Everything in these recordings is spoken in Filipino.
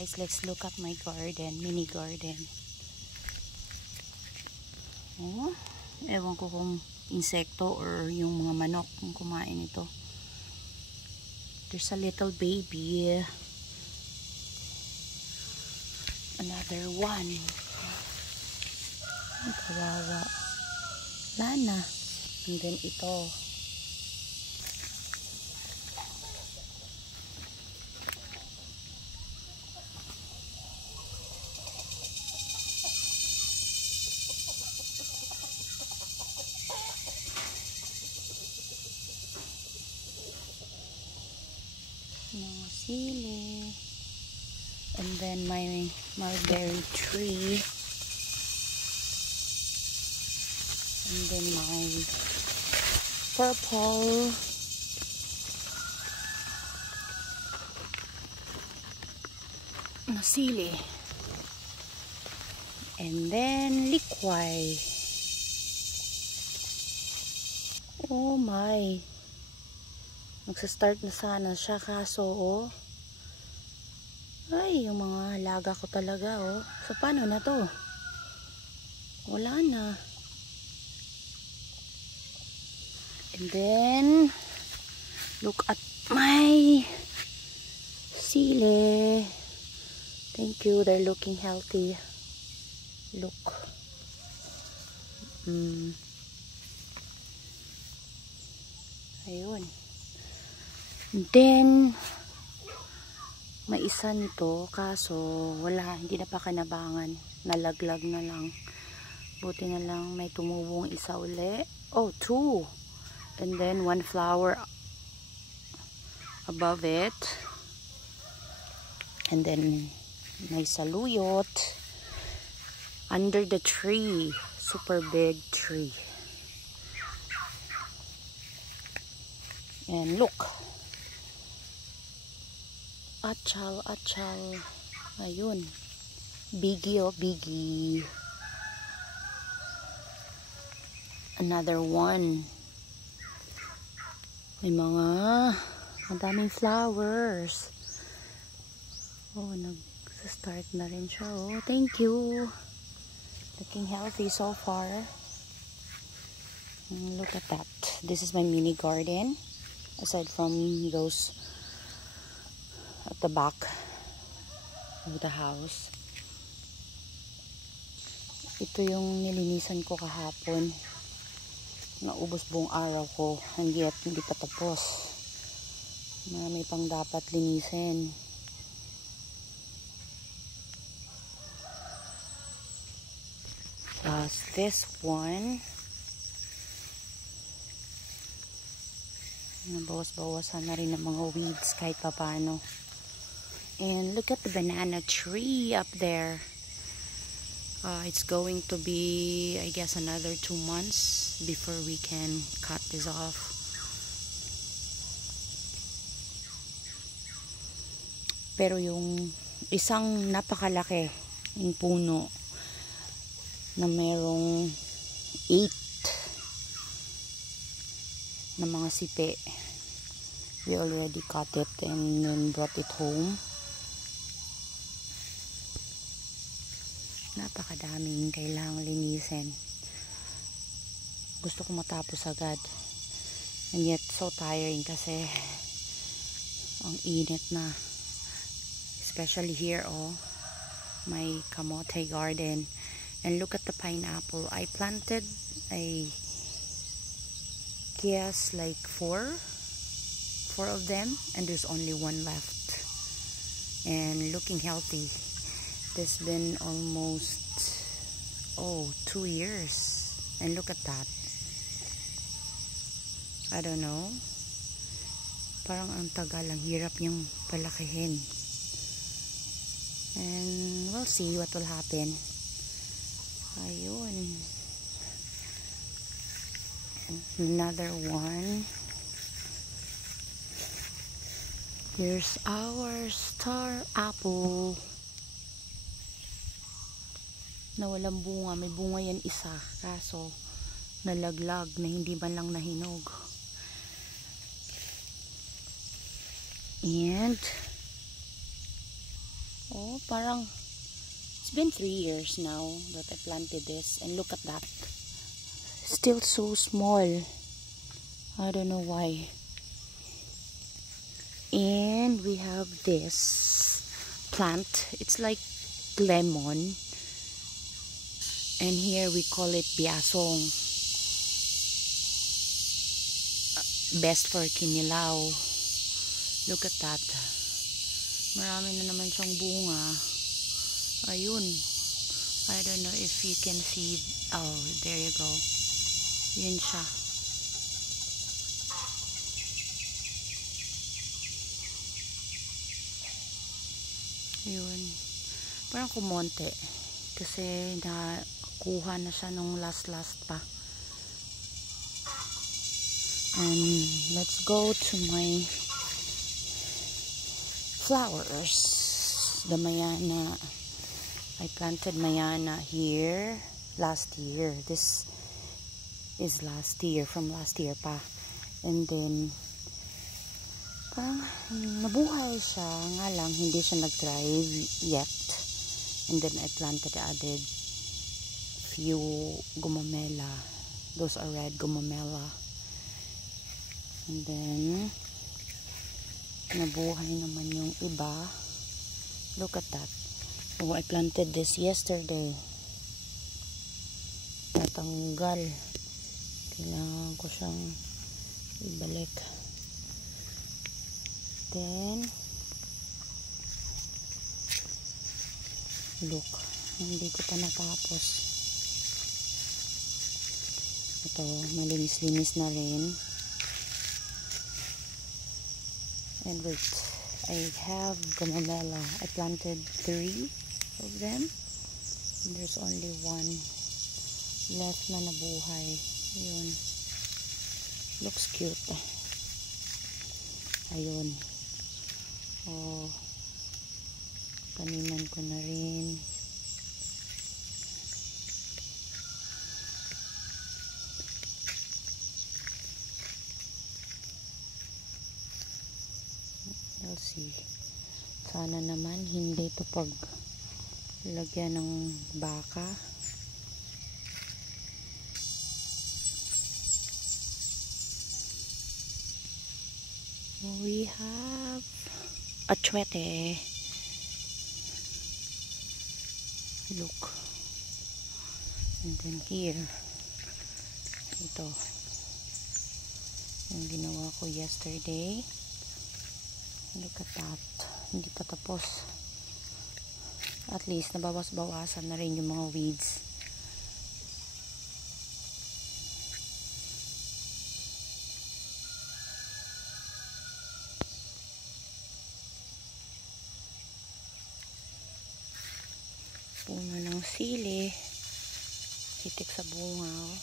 guys, let's look at my garden, mini garden. Oh, ewan ko kung insekto or yung mga manok kung kumain ito. There's a little baby. Another one. Ay, kawawa. Lana. And then ito. Mga sili. And then my mulberry tree. And then my purple na sili. And then liquid. Oh my. Magsa-start na sana siya kaso oh. Ay, yung mga alaga ko talaga oh. So paano na to? Wala na. And then look at my sili. Thank you, they're looking healthy. Look. Ayun. And then may isa nito kaso wala, hindi na pa kanabangan, nalaglag na lang. Buti na lang may tumubong isa uli. Oh, 2. And then one flower above it. And then may saluyot under the tree, super big tree. And look, achal, ayun, biggie oh, biggie. Another one. May madaming flowers. Oh, nag-start na rin siya. Oh, thank you. Looking healthy so far. Look at that. This is my mini garden. Aside from those at the back of the house. Ito yung nilinisan ko kahapon. Naubos buong araw ko. Hanggat hindi pa tapos. May pang dapat linisin. Plus this one. Nabawas-bawasan na rin ng mga weeds kahit paano. And look at the banana tree up there. It's going to be, I guess, another 2 months before we can cut this off. Pero yung isang napakalaki yung puno na merong 8 na mga sipe, we already cut it and then brought it home. Napakadaming kailangang linisin. Gusto ko matapos agad. And yet so tiring kasi ang init na. Especially here, oh, my kamote garden. And look at the pineapple. I planted, I guess like 4 of them, and there's only 1 left. And looking healthy. It's been almost 2 years, and look at that. I don't know, parang ang tagal, ang hirap niyang palakihin. And we'll see what will happen. Ayun. And another one. Here's our star apple. Na walang bunga. May bunga yan isa. Kaso, nalaglag na hindi man lang nahinog. And Oh, parang it's been 3 years now that I planted this, and look at that. Still so small. I don't know why. And we have this plant. It's like lemon. And here we call it biasong. Best for kinilaw. Look at that. Marami na naman siyang bunga. Ayun. I don't know if you can see. Oh, there you go. Yun siya. Yun. Parang kumonte. Kasi nakuha na siya nung last pa. And let's go to my flowers. The Mayana. I planted Mayana here last year. This is last year, from last year pa. And then parang nabuhay siya, nga lang hindi siya nag-thrive yet. And then I added few gumamela. Those are red gumamela. And then nabuhay naman yung iba. Look at that. Oh, I planted this yesterday. Natanggal. Kailangan ko siyang ibalik. Then look, hindi ko pa natapos. Ito, malinis-linis na rin. And wait, I have gumamela. I planted 3 of them. And there's only 1 left na nabuhay. Yun. Looks cute. Ayun. Oh, taniman ko na rin. We'll see. Sana naman hindi ito pag lagyan ng baka. We have atsuete. Look. And then here, ito yung ginawa ko yesterday. Look at that. Hindi pa tapos. At least nabawas-bawasan na rin yung mga weeds. Bunga ng sili. Titik sa bunga. Oh.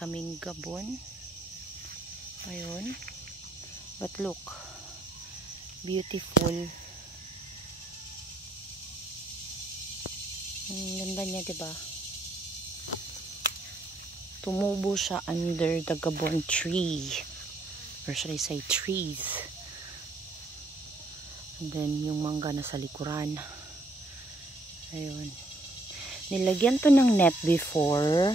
Kaming gabon. Ayun. But look. Beautiful. Ang ganda niya, diba? Tumubo siya under the gabon tree. Or should I say trees. And then yung mangga na sa likuran. Ayun. Nilagyan to ng net before.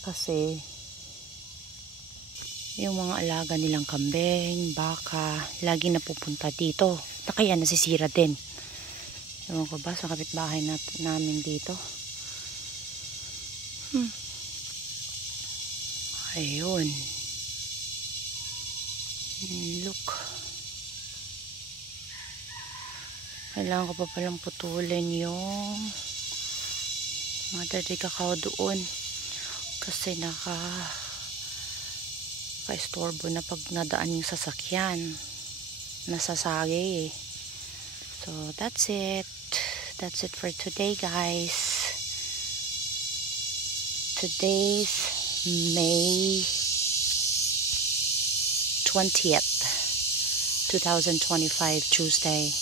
Kasi yung mga alaga nilang kambing, baka, lagi napupunta dito. Kaya nasisira din. Ewan ko ba sa kapitbahay namin dito. Ayun. Look. Kailangan ko pa palang putulin yung mga dati kakao doon. Kasi naka-istorbo na pag nadaan yung sasakyan. Nasasagi eh. So, that's it. That's it for today, guys. Today's May 20th, 2025, Tuesday.